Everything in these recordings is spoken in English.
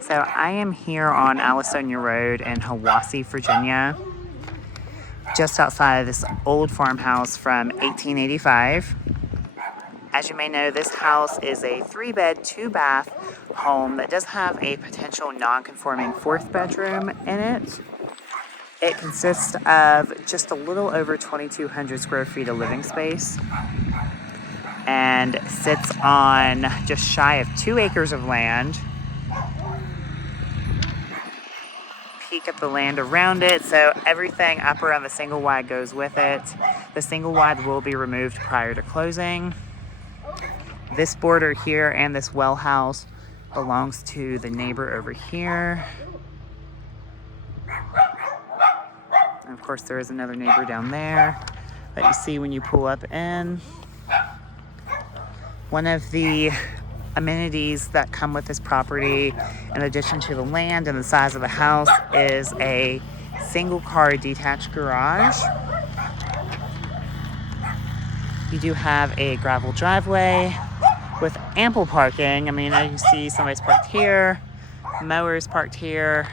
So I am here on Allisonia Road in Hiwassee, Virginia, just outside of this old farmhouse from 1885. As you may know, this house is a 3-bed, 2-bath home that does have a potential non-conforming 4th bedroom in it. It consists of just a little over 2,200 square feet of living space and sits on just shy of 2 acres of land. Peek at the land around it, so everything up around the single wide goes with it. The single wide will be removed prior to closing. This border here and this well house belongs to the neighbor over here. And of course there is another neighbor down there that you see when you pull up in. One of the amenities that come with this property, in addition to the land and the size of the house, is a single car detached garage. You do have a gravel driveway with ample parking. I mean, as you see, somebody's parked here, mowers parked here,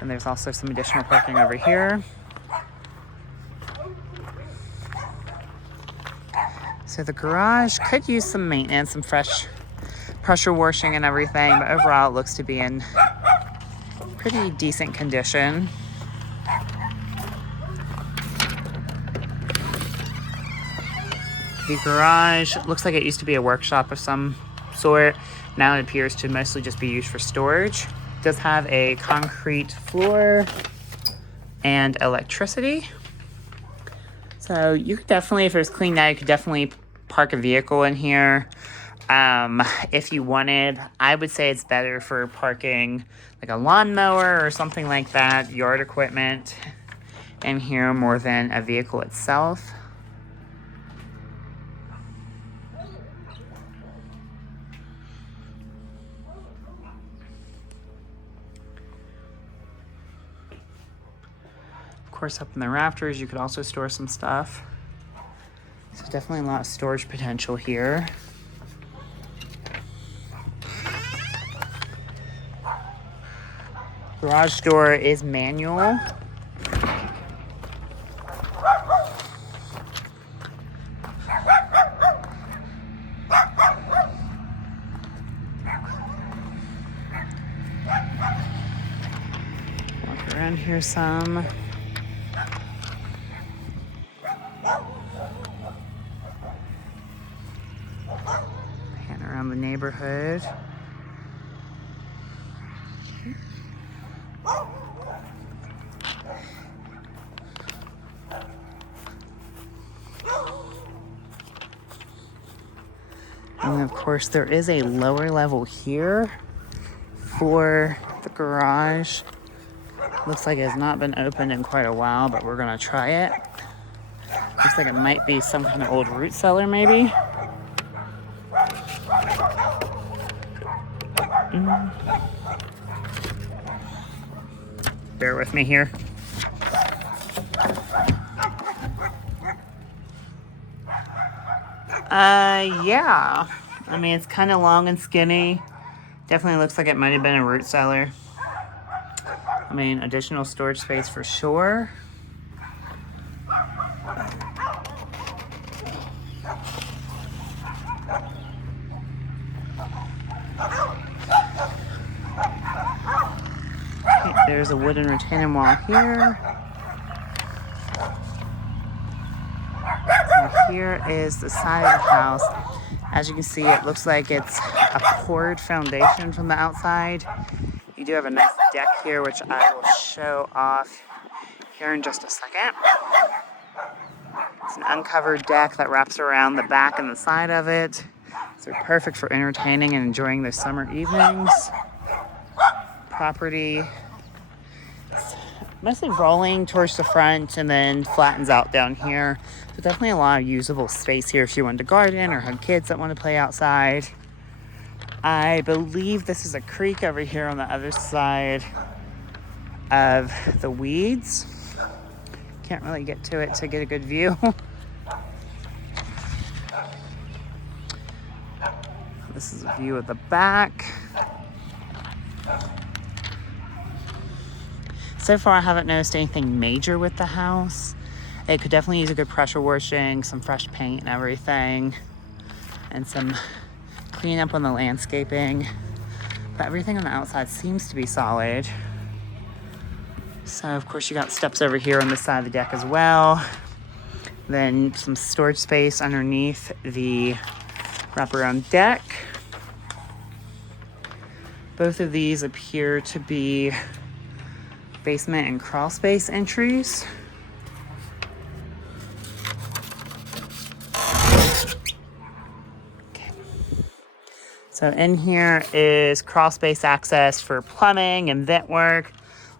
and there's also some additional parking over here. So the garage could use some maintenance, some fresh pressure washing and everything, but overall it looks to be in pretty decent condition. The garage looks like it used to be a workshop of some sort. Now it appears to mostly just be used for storage. It does have a concrete floor and electricity. So you could definitely, if it was cleaned out, you could definitely park a vehicle in here. If you wanted, I would say it's better for parking like a lawnmower or something like that, yard equipment in here more than a vehicle itself. Of course, up in the rafters, you could also store some stuff. So definitely a lot of storage potential here. Garage door is manual. Walk around here some. Pan around the neighborhood. And of course, there is a lower level here for the garage. Looks like it has not been opened in quite a while, but we're gonna try it. Looks like it might be some kind of old root cellar, maybe. Bear with me here. Yeah. I mean, it's kind of long and skinny. Definitely looks like it might have been a root cellar. I mean, additional storage space for sure. Okay, there's a wooden retaining wall here. Here is the side of the house. As you can see, it looks like it's a poured foundation from the outside. You do have a nice deck here, which I will show off here in just a second. It's an uncovered deck that wraps around the back and the side of it. So perfect for entertaining and enjoying the summer evenings. Property mostly rolling towards the front and then flattens out down here. So definitely a lot of usable space here if you want to garden or have kids that want to play outside. I believe this is a creek over here on the other side of the weeds. Can't really get to it to get a good view. This is a view of the back. So far, I haven't noticed anything major with the house. It could definitely use a good pressure washing, some fresh paint and everything, and some cleanup on the landscaping. But everything on the outside seems to be solid. So, of course, you got steps over here on the side of the deck as well. Then some storage space underneath the wraparound deck. Both of these appear to be basement and crawl space entries. Okay. So in here is crawl space access for plumbing and vent work.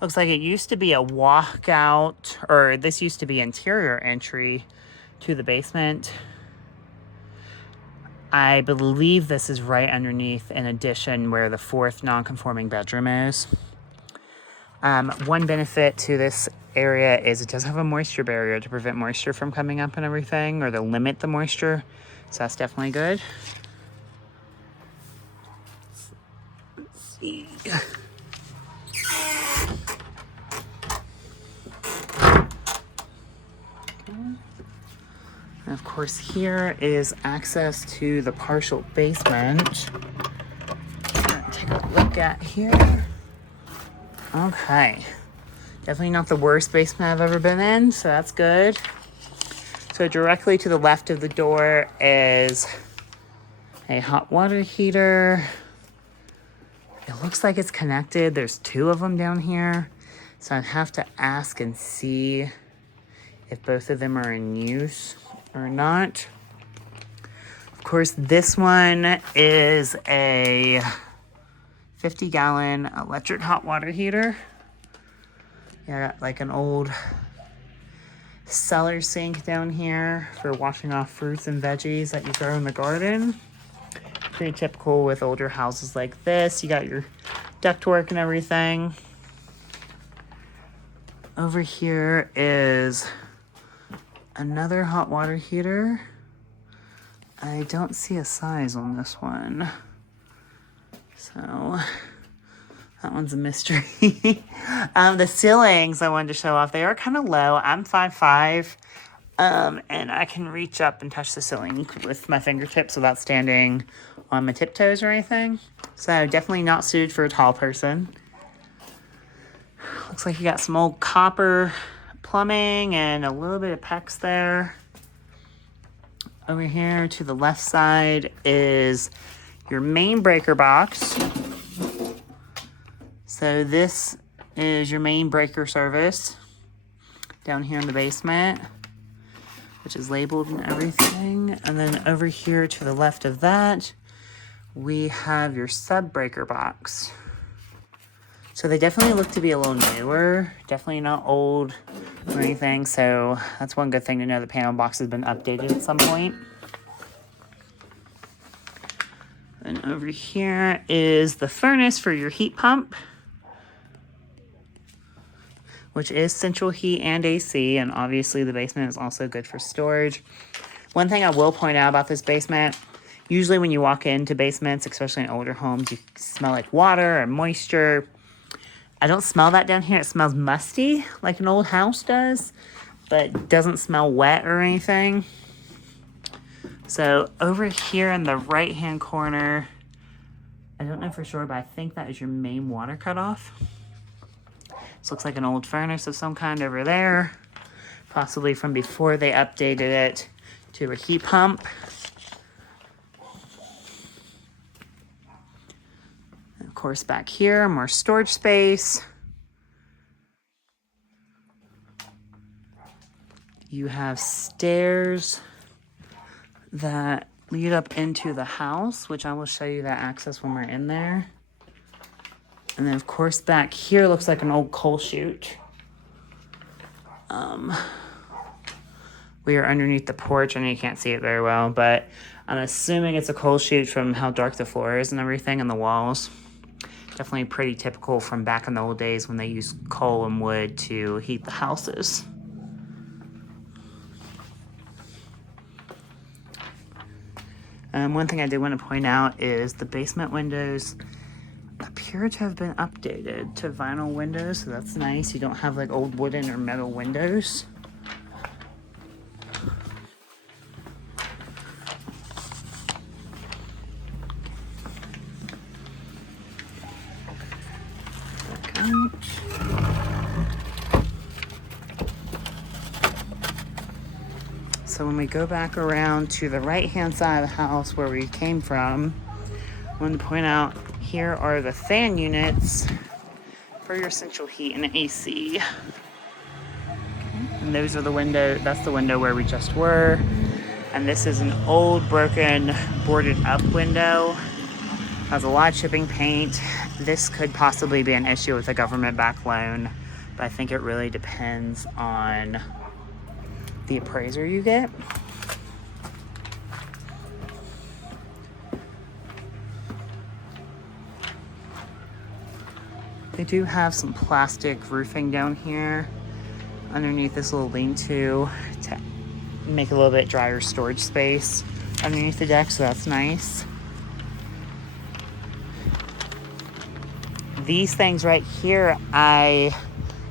Looks like it used to be a walkout, or this used to be interior entry to the basement. I believe this is right underneath an addition where the fourth non-conforming bedroom is. One benefit to this area is it does have a moisture barrier to prevent moisture from coming up and everything, or to limit the moisture. So that's definitely good. Let's see. And of course, here is access to the partial basement. Take a look at here. Okay. Definitely not the worst basement I've ever been in, so that's good. So directly to the left of the door is a hot water heater. It looks like it's connected. There's two of them down here. So I'd have to ask and see if both of them are in use or not. Of course, this one is a 50-gallon electric hot water heater. Yeah, got like an old cellar sink down here for washing off fruits and veggies that you grow in the garden. Pretty typical with older houses like this. You got your ductwork and everything. Over here is another hot water heater. I don't see a size on this one, so that one's a mystery. The ceilings I wanted to show off, they are kind of low. I'm 5'5", and I can reach up and touch the ceiling with my fingertips without standing on my tiptoes or anything. So definitely not suited for a tall person. Looks like you got some old copper plumbing and a little bit of PEX there. Over here to the left side is your main breaker box. So this is your main breaker service down here in the basement, which is labeled and everything. And then over here to the left of that, we have your sub breaker box. So they definitely look to be a little newer, definitely not old or anything. So that's one good thing to know. The panel box has been updated at some point. And over here is the furnace for your heat pump, which is central heat and AC. And obviously the basement is also good for storage. One thing I will point out about this basement, usually when you walk into basements, especially in older homes, you smell like water or moisture. I don't smell that down here. It smells musty like an old house does, but doesn't smell wet or anything. So over here in the right-hand corner, I don't know for sure, but I think that is your main water cutoff. This looks like an old furnace of some kind over there, possibly from before they updated it to a heat pump. Of course, back here, more storage space. You have stairs that lead up into the house, which I will show you that access when we're in there. And then, of course, back here looks like an old coal chute. We are underneath the porch. I know you can't see it very well, but I'm assuming it's a coal chute from how dark the floor is and everything and the walls. Definitely pretty typical from back in the old days when they used coal and wood to heat the houses. One thing I did want to point out is the basement windows appear appear to have been updated to vinyl windows, so that's nice. You don't have like old wooden or metal windows. So when we go back around to the right-hand side of the house where we came from, I wanted to point out here are the fan units for your central heat and AC. Okay. And those are the window, that's the window where we just were. And this is an old, broken, boarded up window. Has a lot of chipping paint. This could possibly be an issue with a government-backed loan, but I think it really depends on the appraiser you get. They do have some plastic roofing down here underneath this little lean-to to make a little bit drier storage space underneath the deck, so that's nice. These things right here, I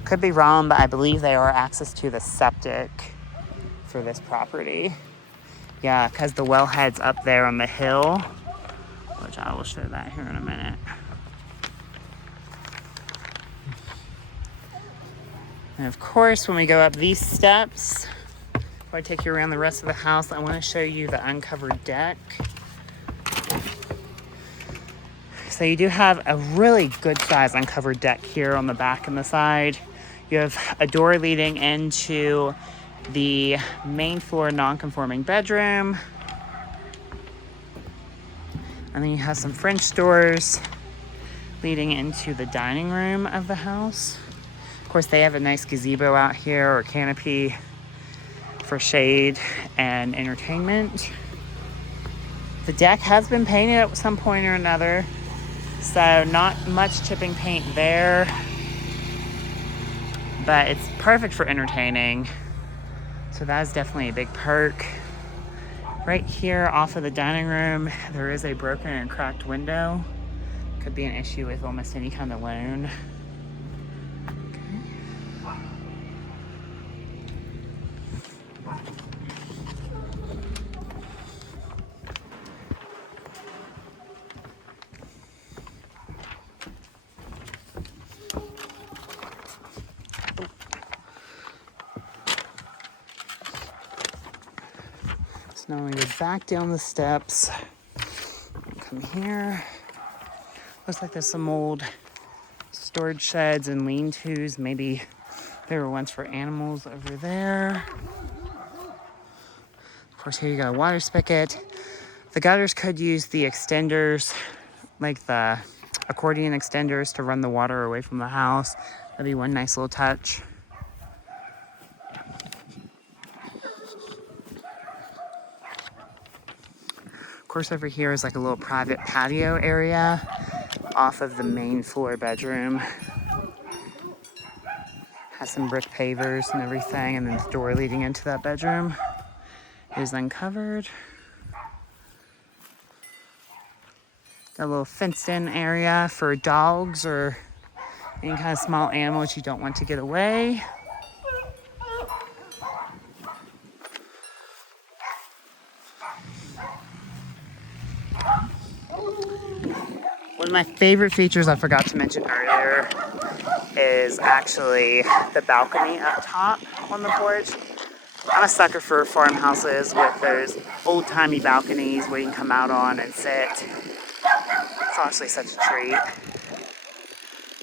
could be wrong, but I believe they are access to the septic for this property. Yeah, because the wellhead's up there on the hill, which I will show that here in a minute. And of course, when we go up these steps, before I take you around the rest of the house, I want to show you the uncovered deck. So you do have a really good size uncovered deck here on the back and the side. You have a door leading into the main floor non-conforming bedroom. And then you have some French doors leading into the dining room of the house. Of course, they have a nice gazebo out here or canopy for shade and entertainment. The deck has been painted at some point or another, so not much chipping paint there, but it's perfect for entertaining. So that is definitely a big perk. Right here off of the dining room, there is a broken and cracked window. Could be an issue with almost any kind of loan. Now we go back down the steps, come here. Looks like there's some old storage sheds and lean-tos. Maybe there were ones for animals over there. Of course, here you got a water spigot. The gutters could use the extenders, like the accordion extenders, to run the water away from the house. That'd be one nice little touch. Of course, over here is like a little private patio area off of the main floor bedroom. Has some brick pavers and everything, and then the door leading into that bedroom is uncovered. Got a little fenced-in area for dogs or any kind of small animals you don't want to get away. One of my favorite features I forgot to mention earlier is actually the balcony up top on the porch. I'm a sucker for farmhouses with those old-timey balconies where you can come out on and sit. It's honestly such a treat.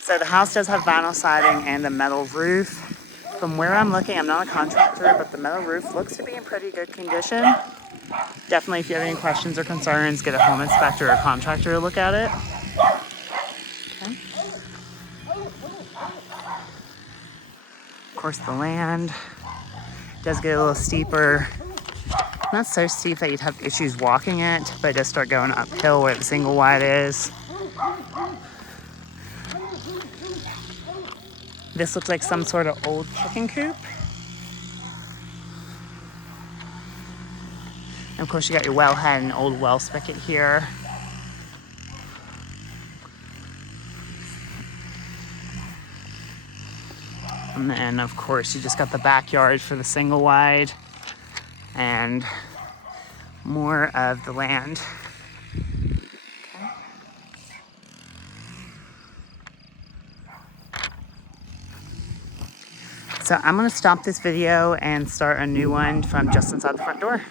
So the house does have vinyl siding and a metal roof. From where I'm looking, I'm not a contractor, but the metal roof looks to be in pretty good condition. Definitely, if you have any questions or concerns, get a home inspector or contractor to look at it. Okay. Of course, the land does get a little steeper. Not so steep that you'd have issues walking it, but it does start going uphill where the single wide is. This looks like some sort of old chicken coop. And of course, you got your wellhead and old well spigot here. And then, of course, you just got the backyard for the single wide and more of the land. Okay. So I'm going to stop this video and start a new one from just inside the front door.